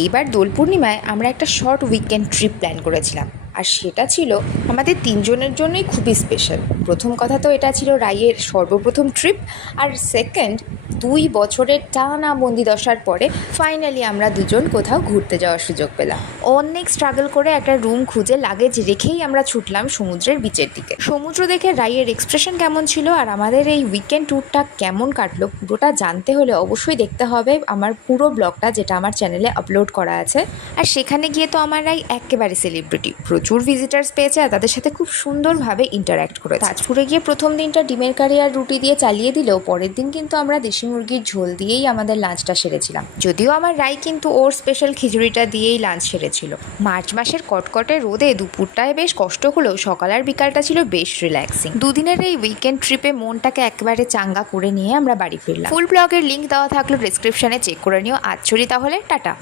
এইবার দোল পূর্ণিমায় আমরা একটা শর্ট উইকেন্ড ট্রিপ প্ল্যান করেছিলাম, আর সেটা ছিল আমাদের তিনজনের জন্যই খুবই স্পেশাল। প্রথম কথা তো এটা ছিল রাইয়ের সর্বপ্রথম ট্রিপ, আর সেকেন্ড 2 বছরের টানা বন্দিদশার পরে ফাইনালি আমরা দুজন কোথাও ঘুরতে যাওয়ার সুযোগ পেলাম। অনেক স্ট্রাগল করে একটা রুম খুঁজে লাগেজ রেখেই আমরা ছুটলাম সমুদ্রের বিচের দিকে। সমুদ্র দেখে রাইয়ের এক্সপ্রেশন কেমন ছিল আর আমাদের এই উইকেন্ড ট্যুরটা কেমন কাটলো পুরোটা জানতে হলে অবশ্যই দেখতে হবে আমার পুরো ব্লগটা, যেটা আমার চ্যানেলে আপলোড করা আছে। আর সেখানে গিয়ে তো আমার রাই একেবারে সেলিব্রিটি, প্রচুর ভিজিটার্স পেয়েছে আর তাদের সাথে খুব সুন্দরভাবে ইন্টারঅ্যাক্ট করেছে। তাজপুরে গিয়ে প্রথম দিনটা ডিমের কারি আর রুটি দিয়ে চালিয়ে দিলেও পরের দিন কিন্তু আমরা দেশি মুরগির ঝোল দিয়েই আমাদের লাঞ্চটা সেরেছিলাম। যদিও আমার রাই কিন্তু ওর স্পেশাল খিচুড়িটা দিয়েই লাঞ্চ সেরেছিল। মার্চ মাসের কটকটে রোদে দুপুরটায় বেশ কষ্ট হলেও সকাল আর বিকালটা ছিল বেশ রিল্যাক্সিং। দুদিনের এই উইকেন্ড ট্রিপে মনটাকে একেবারে চাঙ্গা করে নিয়ে আমরা বাড়ি ফিরলাম। ফুল ব্লগের লিঙ্ক দেওয়া থাকলো ডেসক্রিপশনে, চেক করে নিও। আজ ছড়ি তাহলে, টাটা।